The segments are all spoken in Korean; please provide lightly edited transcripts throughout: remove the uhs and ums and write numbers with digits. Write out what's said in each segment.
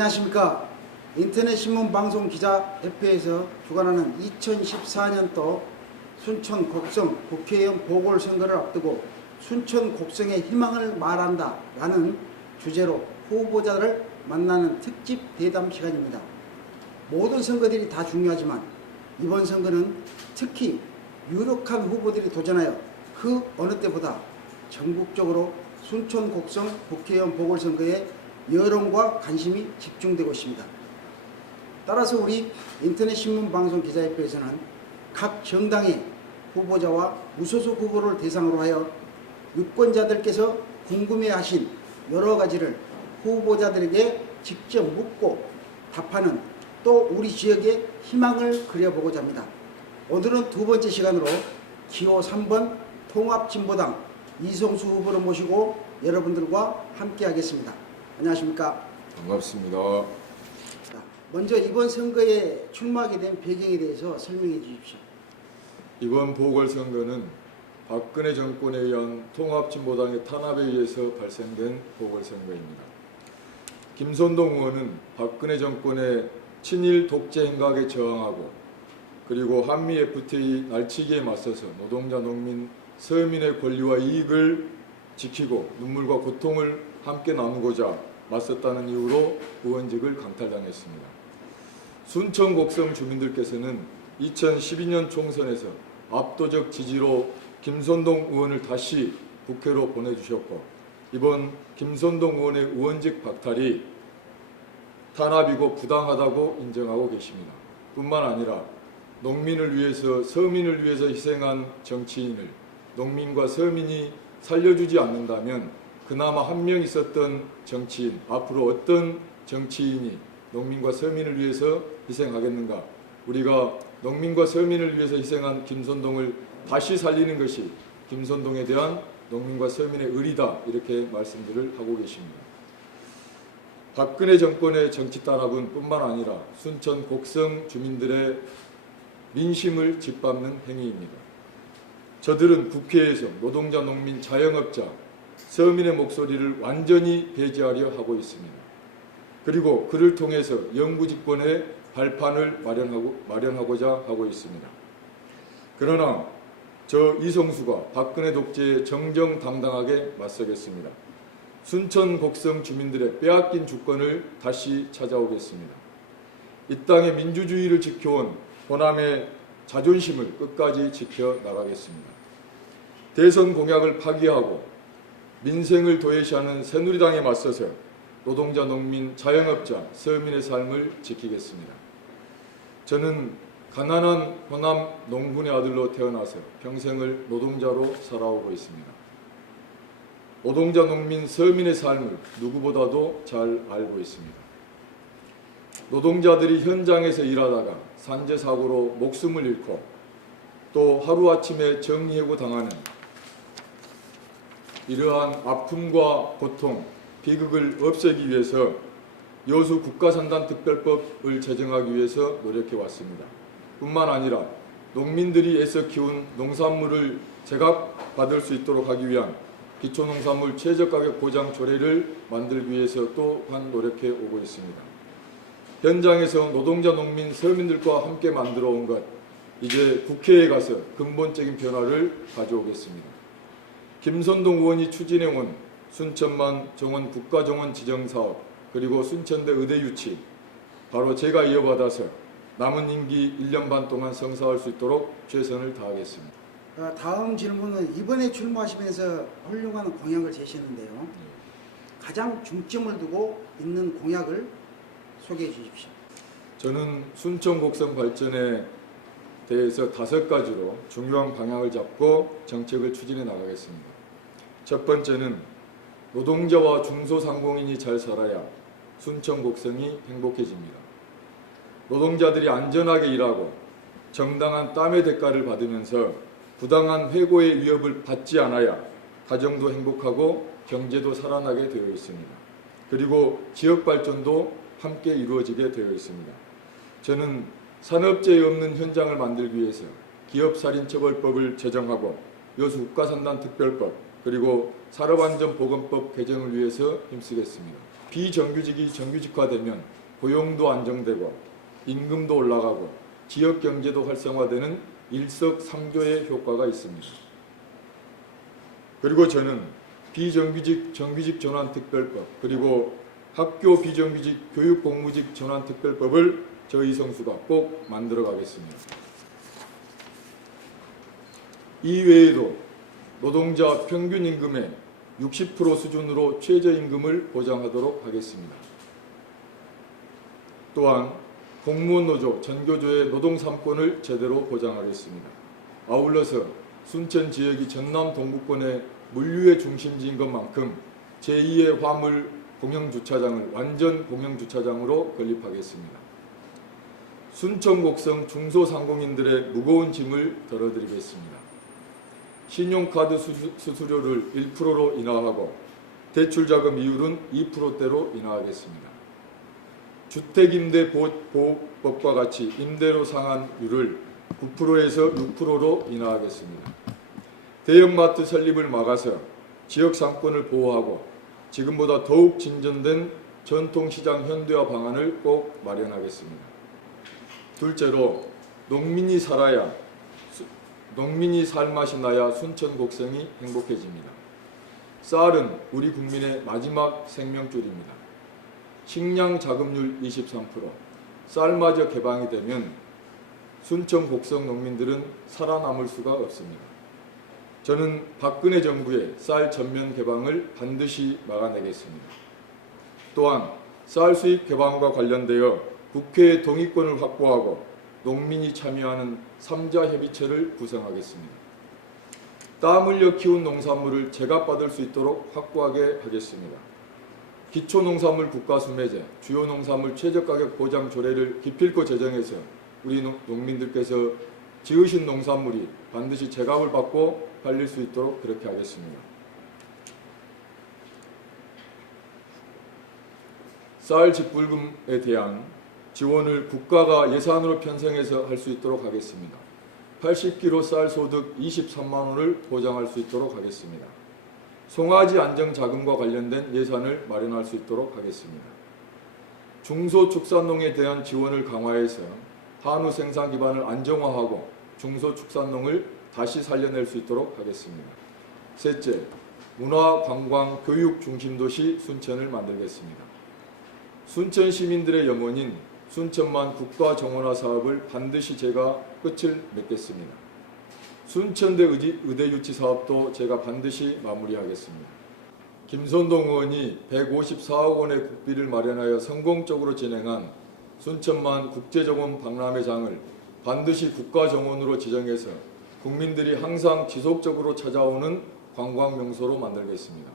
안녕하십니까. 인터넷신문방송기자협회에서 주관하는 2014년도 순천 곡성 국회의원 보궐선거를 앞두고 순천 곡성의 희망을 말한다 라는 주제로 후보자를 만나는 특집 대담 시간입니다. 모든 선거들이 다 중요하지만 이번 선거는 특히 유력한 후보들이 도전하여 그 어느 때보다 전국적으로 순천 곡성 국회의원 보궐선거에 여론과 관심이 집중되고 있습니다. 따라서 우리 인터넷신문방송기자협회에서는 각 정당의 후보자와 무소속 후보를 대상으로 하여 유권자들께서 궁금해하신 여러 가지를 후보자들에게 직접 묻고 답하는 또 우리 지역의 희망을 그려보고자 합니다. 오늘은 두 번째 시간으로 기호 3번 통합진보당 이성수 후보를 모시고 여러분들과 함께 하겠습니다. 안녕하십니까. 반갑습니다. 먼저 이번 선거에 출마하게 된 배경에 대해서 설명해 주십시오. 이번 보궐선거는 박근혜 정권에 의한 통합진보당의 탄압에 의해서 발생된 보궐선거입니다. 김선동 의원은 박근혜 정권의 친일 독재 행각에 저항하고 그리고 한미 FTA 날치기에 맞서서 노동자, 농민, 서민의 권리와 이익을 지키고 눈물과 고통을 함께 나누고자 맞섰다는 이유로 의원직을 강탈당했습니다. 순천 곡성 주민들께서는 2012년 총선에서 압도적 지지로 김선동 의원을 다시 국회로 보내주셨고 이번 김선동 의원의 의원직 박탈이 탄압이고 부당하다고 인정하고 계십니다. 뿐만 아니라 농민을 위해서 서민을 위해서 희생한 정치인을 농민과 서민이 살려주지 않는다면 그나마 한 명 있었던 정치인, 앞으로 어떤 정치인이 농민과 서민을 위해서 희생하겠는가? 우리가 농민과 서민을 위해서 희생한 김선동을 다시 살리는 것이 김선동에 대한 농민과 서민의 의리다 이렇게 말씀들을 하고 계십니다. 박근혜 정권의 정치 탄압은 뿐만 아니라 순천 곡성 주민들의 민심을 짓밟는 행위입니다. 저들은 국회에서 노동자, 농민, 자영업자, 서민의 목소리를 완전히 배제하려 하고 있습니다. 그리고 그를 통해서 영구집권의 발판을 마련하고자 하고 있습니다. 그러나 저 이성수가 박근혜 독재에 정정당당하게 맞서겠습니다. 순천 곡성 주민들의 빼앗긴 주권을 다시 찾아오겠습니다. 이 땅의 민주주의를 지켜온 호남의 자존심을 끝까지 지켜나가겠습니다. 대선 공약을 파기하고 민생을 도외시하는 새누리당에 맞서서 노동자, 농민, 자영업자, 서민의 삶을 지키겠습니다. 저는 가난한 호남 농군의 아들로 태어나서 평생을 노동자로 살아오고 있습니다. 노동자, 농민, 서민의 삶을 누구보다도 잘 알고 있습니다. 노동자들이 현장에서 일하다가 산재사고로 목숨을 잃고 또 하루아침에 정리해고 당하는 이러한 아픔과 고통, 비극을 없애기 위해서 여수 국가산단특별법을 제정하기 위해서 노력해왔습니다. 뿐만 아니라 농민들이 애써 키운 농산물을 제각받을 수 있도록 하기 위한 기초농산물 최저가격 보장 조례를 만들기 위해서 또한 노력해 오고 있습니다. 현장에서 노동자, 농민, 서민들과 함께 만들어 온 것, 이제 국회에 가서 근본적인 변화를 가져오겠습니다. 김선동 의원이 추진해온 순천만 정원 국가정원 지정사업 그리고 순천대 의대 유치 바로 제가 이어받아서 남은 임기 1년 반 동안 성사할 수 있도록 최선을 다하겠습니다. 다음 질문은 이번에 출마하시면서 훌륭한 공약을 제시했는데요. 가장 중점을 두고 있는 공약을 소개해 주십시오. 저는 순천 곡성 발전에 대해서 5가지로 중요한 방향을 잡고 정책을 추진해 나가겠습니다. 첫 번째는 노동자와 중소상공인이 잘 살아야 순천 곡성이 행복해집니다. 노동자들이 안전하게 일하고 정당한 땀의 대가를 받으면서 부당한 해고의 위협을 받지 않아야 가정도 행복하고 경제도 살아나게 되어 있습니다. 그리고 지역 발전도 함께 이루어지게 되어 있습니다. 저는 산업재해 없는 현장을 만들기 위해서 기업살인처벌법을 제정하고 여수 국가산단특별법 그리고 산업안전보건법 개정을 위해서 힘쓰겠습니다. 비정규직이 정규직화되면 고용도 안정되고 임금도 올라가고 지역 경제도 활성화되는 일석삼조의 효과가 있습니다. 그리고 저는 비정규직 정규직 전환 특별법 그리고 학교 비정규직 교육 공무직 전환 특별법을 저 이성수가 꼭 만들어 가겠습니다. 이외에도 노동자 평균 임금의 60% 수준으로 최저임금을 보장하도록 하겠습니다. 또한 공무원 노조, 전교조의 노동 3권을 제대로 보장하겠습니다. 아울러서 순천 지역이 전남 동부권의 물류의 중심지인 것만큼 제2의 화물 공영주차장을 완전 공영주차장으로 건립하겠습니다. 순천 곡성 중소상공인들의 무거운 짐을 덜어드리겠습니다. 신용카드 수수료를 1%로 인하하고 대출자금 이율은 2%대로 인하하겠습니다. 주택임대보호법과 같이 임대료 상한율을 9%에서 6%로 인하하겠습니다. 대형마트 설립을 막아서 지역 상권을 보호하고 지금보다 더욱 진전된 전통시장 현대화 방안을 꼭 마련하겠습니다. 둘째로 농민이 살맛이 나야 순천 곡성이 행복해집니다. 쌀은 우리 국민의 마지막 생명줄입니다. 식량 자급률 23%, 쌀마저 개방이 되면 순천 곡성 농민들은 살아남을 수가 없습니다. 저는 박근혜 정부의 쌀 전면 개방을 반드시 막아내겠습니다. 또한 쌀 수입 개방과 관련되어 국회의 동의권을 확보하고 농민이 참여하는 3자 협의체를 구성하겠습니다. 땀 흘려 키운 농산물을 제값받을 수 있도록 확보하게 하겠습니다. 기초농산물 국가수매제, 주요 농산물 최저가격 보장 조례를 기필코 제정해서 우리 농민들께서 지으신 농산물이 반드시 제값을 받고 팔릴 수 있도록 그렇게 하겠습니다. 쌀 직불금에 대한 지원을 국가가 예산으로 편성해서 할 수 있도록 하겠습니다. 80kg 쌀 소득 23만 원을 보장할 수 있도록 하겠습니다. 송아지 안정자금과 관련된 예산을 마련할 수 있도록 하겠습니다. 중소축산농에 대한 지원을 강화해서 한우 생산 기반을 안정화하고 중소축산농을 다시 살려낼 수 있도록 하겠습니다. 셋째, 문화, 관광, 교육 중심도시 순천을 만들겠습니다. 순천 시민들의 염원인 순천만 국가정원화 사업을 반드시 제가 끝을 맺겠습니다. 순천대 의대 유치 사업도 제가 반드시 마무리하겠습니다. 김선동 의원이 154억 원의 국비를 마련하여 성공적으로 진행한 순천만 국제정원 박람회장을 반드시 국가정원으로 지정해서 국민들이 항상 지속적으로 찾아오는 관광명소로 만들겠습니다.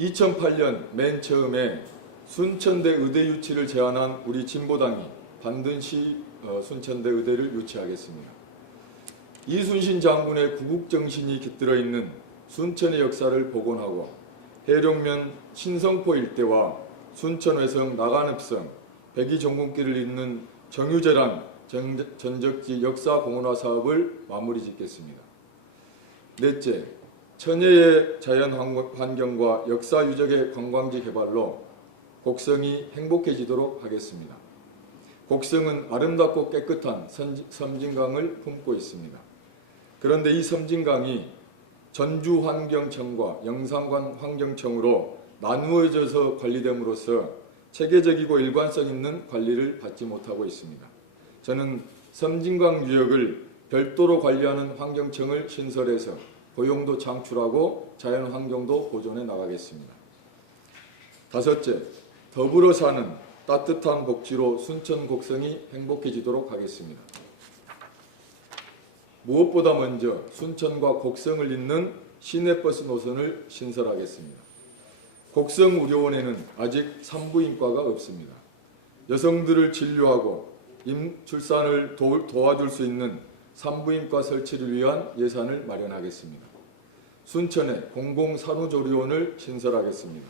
2008년 맨 처음에 순천대 의대 유치를 제안한 우리 진보당이 반드시 순천대 의대를 유치하겠습니다. 이순신 장군의 구국정신이 깃들어 있는 순천의 역사를 복원하고 해룡면 신성포 일대와 순천회성 나간읍성 백이종군길을 잇는 정유재란 전적지 역사공원화 사업을 마무리 짓겠습니다. 넷째, 천혜의 자연환경과 역사 유적의 관광지 개발로 곡성이 행복해지도록 하겠습니다. 곡성은 아름답고 깨끗한 섬진강을 품고 있습니다. 그런데 이 섬진강이 전주환경청과 영산관 환경청으로 나누어져서 관리됨으로써 체계적이고 일관성 있는 관리를 받지 못하고 있습니다. 저는 섬진강 유역을 별도로 관리하는 환경청을 신설해서 고용도 창출하고 자연환경도 보존해 나가겠습니다. 다섯째, 더불어 사는 따뜻한 복지로 순천 곡성이 행복해지도록 하겠습니다. 무엇보다 먼저 순천과 곡성을 잇는 시내버스 노선을 신설하겠습니다. 곡성의료원에는 아직 산부인과가 없습니다. 여성들을 진료하고 임출산을 도와줄 수 있는 산부인과 설치를 위한 예산을 마련하겠습니다. 순천에 공공산후조리원을 신설하겠습니다.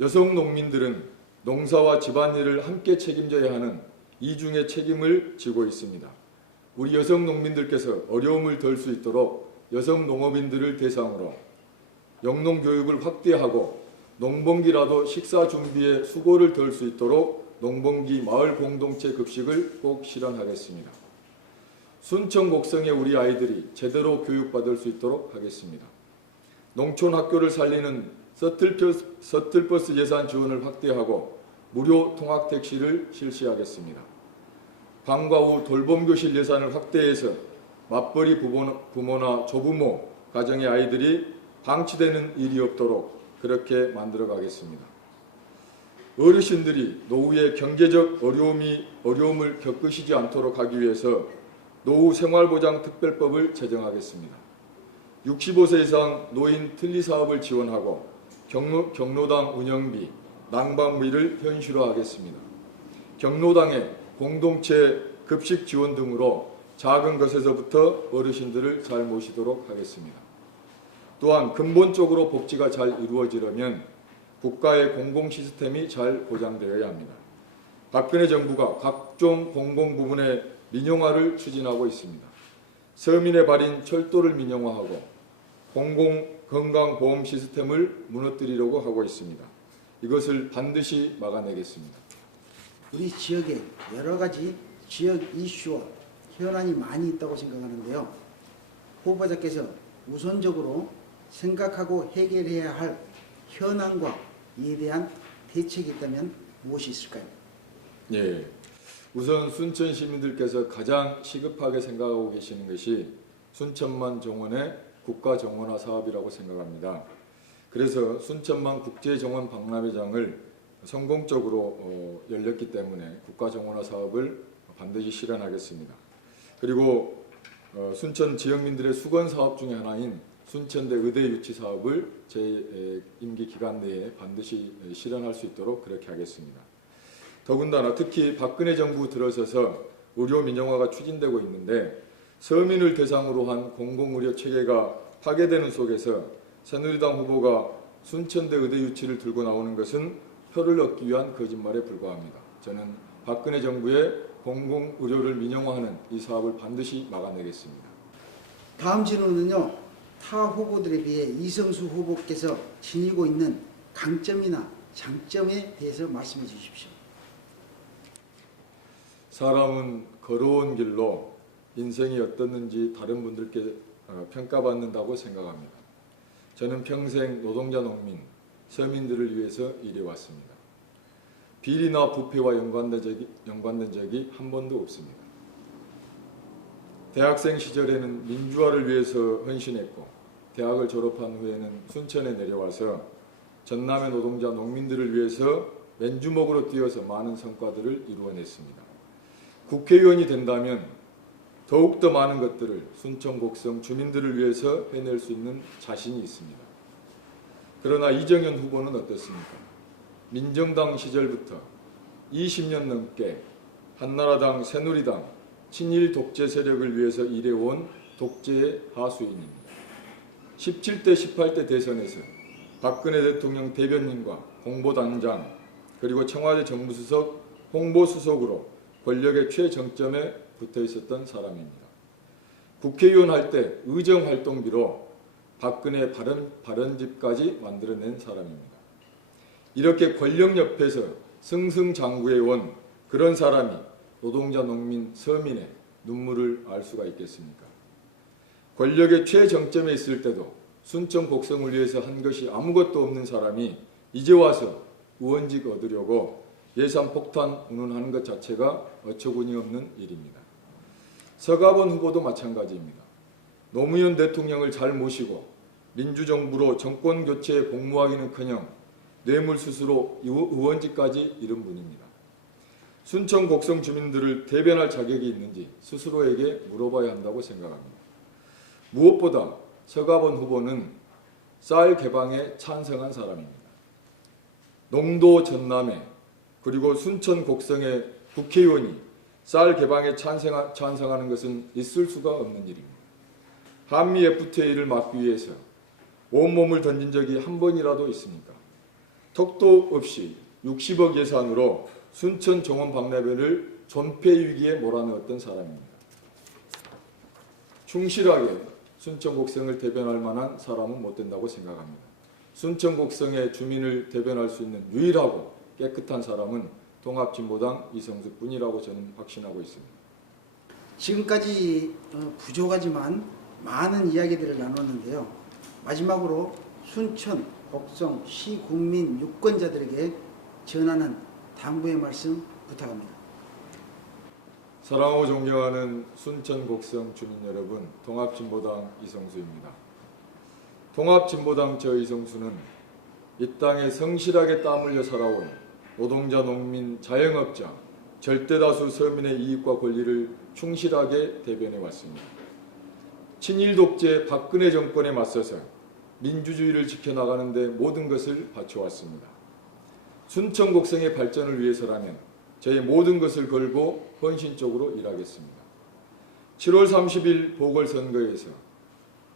여성 농민들은 농사와 집안일을 함께 책임져야 하는 이중의 책임을 지고 있습니다. 우리 여성 농민들께서 어려움을 덜 수 있도록 여성 농업인들을 대상으로 영농교육을 확대하고 농번기라도 식사 준비에 수고를 덜 수 있도록 농번기 마을 공동체 급식을 꼭 실현하겠습니다. 순천 곡성의 우리 아이들이 제대로 교육받을 수 있도록 하겠습니다. 농촌 학교를 살리는 서틀버스 예산 지원을 확대하고 무료 통학택시를 실시하겠습니다. 방과 후 돌봄교실 예산을 확대해서 맞벌이 부모나 조부모 가정의 아이들이 방치되는 일이 없도록 그렇게 만들어 가겠습니다. 어르신들이 노후의 경제적 어려움을 겪으시지 않도록 하기 위해서 노후 생활보장 특별법을 제정하겠습니다. 65세 이상 노인 틀니 사업을 지원하고 경로당 운영비, 난방비를 현실화하겠습니다. 경로당의 공동체 급식 지원 등으로 작은 것에서부터 어르신들을 잘 모시도록 하겠습니다. 또한 근본적으로 복지가 잘 이루어지려면 국가의 공공 시스템이 잘 보장되어야 합니다. 박근혜 정부가 각종 공공 부문의 민영화를 추진하고 있습니다. 서민의 발인 철도를 민영화하고 공공건강보험 시스템을 무너뜨리려고 하고 있습니다. 이것을 반드시 막아내겠습니다. 우리 지역에 여러 가지 지역 이슈와 현안이 많이 있다고 생각하는데요. 후보자께서 우선적으로 생각하고 해결해야 할 현안과 이에 대한 대책이 있다면 무엇이 있을까요? 예, 우선 순천 시민들께서 가장 시급하게 생각하고 계시는 것이 순천만 정원의 국가 정원화 사업이라고 생각합니다. 그래서 순천만 국제정원 박람회장을 성공적으로 열렸기 때문에 국가 정원화 사업을 반드시 실현하겠습니다. 그리고 순천 지역민들의 수건 사업 중에 하나인 순천대 의대 유치 사업을 제 임기 기간 내에 반드시 실현할 수 있도록 그렇게 하겠습니다. 더군다나 특히 박근혜 정부 들어서서 의료 민영화가 추진되고 있는데 서민을 대상으로 한 공공의료 체계가 파괴되는 속에서 새누리당 후보가 순천대 의대 유치를 들고 나오는 것은 표를 얻기 위한 거짓말에 불과합니다. 저는 박근혜 정부의 공공의료를 민영화하는 이 사업을 반드시 막아내겠습니다. 다음 질문은요. 타 후보들에 비해 이성수 후보께서 지니고 있는 강점이나 장점에 대해서 말씀해 주십시오. 사람은 걸어온 길로 인생이 어떻는지 다른 분들께 평가받는다고 생각합니다. 저는 평생 노동자, 농민, 서민들을 위해서 일해왔습니다. 비리나 부패와 연관된 적이 한 번도 없습니다. 대학생 시절에는 민주화를 위해서 헌신했고 대학을 졸업한 후에는 순천에 내려와서 전남의 노동자, 농민들을 위해서 맨주먹으로 뛰어서 많은 성과들을 이루어냈습니다. 국회의원이 된다면 더욱더 많은 것들을 순천 곡성 주민들을 위해서 해낼 수 있는 자신이 있습니다. 그러나 이정현 후보는 어떻습니까? 민정당 시절부터 20년 넘게 한나라당, 새누리당, 친일 독재 세력을 위해서 일해온 독재의 하수인입니다. 17대, 18대 대선에서 박근혜 대통령 대변인과 홍보단장 그리고 청와대 정무수석, 홍보수석으로 권력의 최정점에 붙어 있었던 사람입니다. 국회의원 할 때 의정활동비로 박근혜 발언집까지 만들어낸 사람입니다. 이렇게 권력 옆에서 승승장구해온 그런 사람이 노동자, 농민, 서민의 눈물을 알 수가 있겠습니까? 권력의 최정점에 있을 때도 순천 곡성을 위해서 한 것이 아무것도 없는 사람이 이제 와서 의원직 얻으려고 예산 폭탄 운운하는 것 자체가 어처구니 없는 일입니다. 서가번 후보도 마찬가지입니다. 노무현 대통령을 잘 모시고 민주정부로 정권교체에 공모하기는커녕 뇌물수수로 의원직까지 이른 분입니다. 순천 곡성 주민들을 대변할 자격이 있는지 스스로에게 물어봐야 한다고 생각합니다. 무엇보다 서가번 후보는 쌀 개방에 찬성한 사람입니다. 농도 전남에 그리고 순천 곡성의 국회의원이 쌀 개방에 찬성하는 것은 있을 수가 없는 일입니다. 한미 FTA를 막기 위해서 온몸을 던진 적이 한 번이라도 있습니까? 턱도 없이 60억 예산으로 순천 정원 박람회를 존폐 위기에 몰아넣었던 사람입니다. 충실하게 순천 곡성을 대변할 만한 사람은 못 된다고 생각합니다. 순천 곡성의 주민을 대변할 수 있는 유일하고 깨끗한 사람은 통합진보당 이성수뿐이라고 저는 확신하고 있습니다. 지금까지 부족하지만 많은 이야기들을 나눴는데요. 마지막으로 순천, 곡성, 시국민 유권자들에게 전하는 당부의 말씀 부탁합니다. 사랑하고 존경하는 순천 곡성 주민 여러분, 통합진보당 이성수입니다. 통합진보당 저 이성수는 이 땅에 성실하게 땀 흘려 살아온 노동자, 농민, 자영업자, 절대다수 서민의 이익과 권리를 충실하게 대변해 왔습니다. 친일 독재 박근혜 정권에 맞서서 민주주의를 지켜나가는 데 모든 것을 바쳐왔습니다. 순천 곡성의 발전을 위해서라면 저의 모든 것을 걸고 헌신적으로 일하겠습니다. 7월 30일 보궐선거에서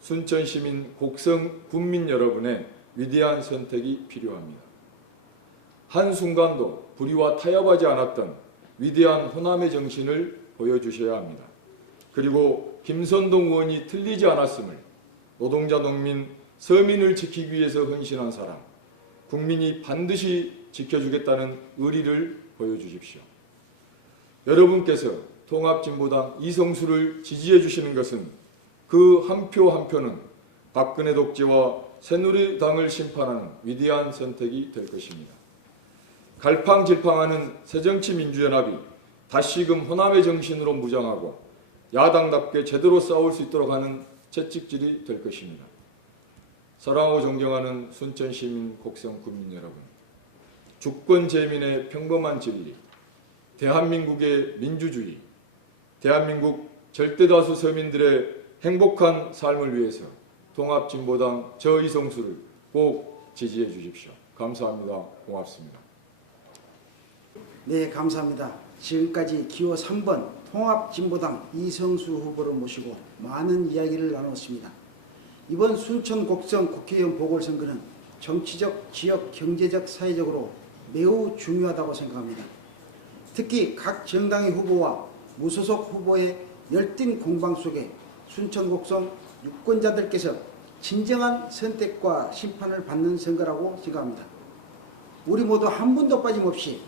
순천 시민 곡성 군민 여러분의 위대한 선택이 필요합니다. 한순간도 불의와 타협하지 않았던 위대한 호남의 정신을 보여주셔야 합니다. 그리고 김선동 의원이 틀리지 않았음을 노동자, 농민, 서민을 지키기 위해서 헌신한 사람, 국민이 반드시 지켜주겠다는 의리를 보여주십시오. 여러분께서 통합진보당 이성수를 지지해 주시는 것은 그 한 표 한 표는 박근혜 독재와 새누리당을 심판하는 위대한 선택이 될 것입니다. 갈팡질팡하는 새정치민주연합이 다시금 호남의 정신으로 무장하고 야당답게 제대로 싸울 수 있도록 하는 채찍질이 될 것입니다. 사랑하고 존경하는 순천시민 곡성 국민 여러분, 주권 재민의 평범한 진리, 대한민국의 민주주의, 대한민국 절대다수 서민들의 행복한 삶을 위해서 통합진보당 저 이성수를 꼭 지지해 주십시오. 감사합니다. 고맙습니다. 네, 감사합니다. 지금까지 기호 3번 통합진보당 이성수 후보를 모시고 많은 이야기를 나눴습니다. 이번 순천 곡성 국회의원 보궐선거는 정치적, 지역, 경제적, 사회적으로 매우 중요하다고 생각합니다. 특히 각 정당의 후보와 무소속 후보의 열띤 공방 속에 순천 곡성 유권자들께서 진정한 선택과 심판을 받는 선거라고 생각합니다. 우리 모두 한 분도 빠짐없이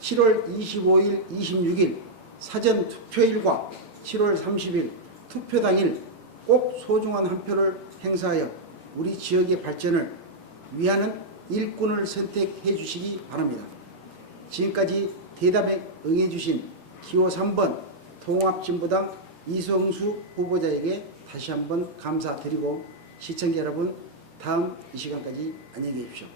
7월 25일, 26일 사전 투표일과 7월 30일 투표 당일 꼭 소중한 한 표를 행사하여 우리 지역의 발전을 위하는 일꾼을 선택해 주시기 바랍니다. 지금까지 대담에 응해 주신 기호 3번 통합진보당 이성수 후보자에게 다시 한번 감사드리고 시청자 여러분, 다음 이 시간까지 안녕히 계십시오.